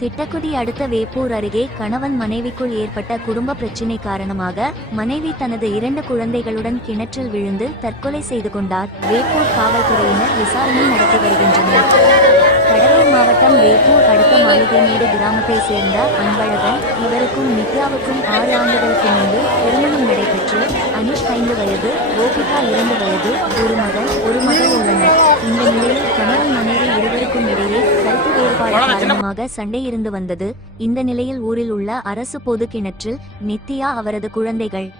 திட்டக்குடி அடுத்த வேப்பூர் அருகே கணவன் மனைவிக்குள் ஏற்பட்ட குடும்ப பிரச்சினை காரணமாக மனைவி தனது இரண்டு குழந்தைகளுடன் கிணற்றில் விழுந்து தற்கொலை செய்து கொண்டார். வேப்பூர் காவல்துறையினர் விசாரணை நடத்தி வருகின்றனர். கடலூர் மாவட்டம் வேப்பூர் அடுத்த மாளிகைமேடு கிராமத்தை சேர்ந்த அன்பழகன் இவருக்கும் நித்யாவுக்கும் ஆறு ஆண்டுகளுக்கு முன்பு திருமணம் நடைபெற்று அனிஷ் ஐந்து வயது கோபிகா இரண்டு வயது ஒரு மகன் ஒரு மகள் உள்ளனர். இந்த நிலையில் கணவன் மனைவி இருவர் வேறுபாடு சண்டை இருந்து வந்தது. இந்த நிலையில் ஊரில் உள்ள அரசு பொது கிணற்றில் நித்யா அவரது குழந்தைகள்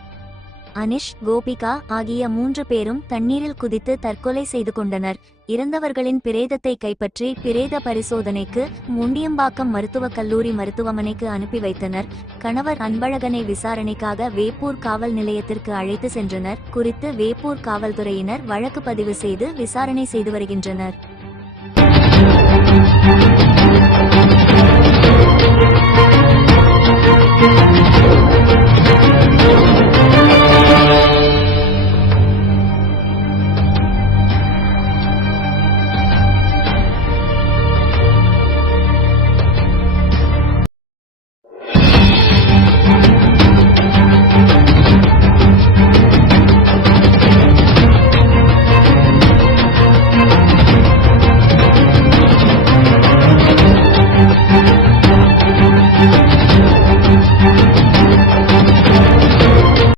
அனிஷ் கோபிகா ஆகிய மூன்று பேரும் தண்ணீரில் குதித்து தற்கொலை செய்து கொண்டனர். இறந்தவர்களின் பிரேதத்தை கைப்பற்றி பிரேத பரிசோதனைக்கு முண்டியம்பாக்கம் மருத்துவக் கல்லூரி மருத்துவமனைக்கு அனுப்பி வைத்தனர். கணவர் அன்பழகனை விசாரணைக்காக வேப்பூர் காவல் நிலையத்திற்கு அழைத்து சென்றனர். குறித்து வேப்பூர் காவல்துறையினர் வழக்கு பதிவு செய்து விசாரணை செய்து வருகின்றனர்.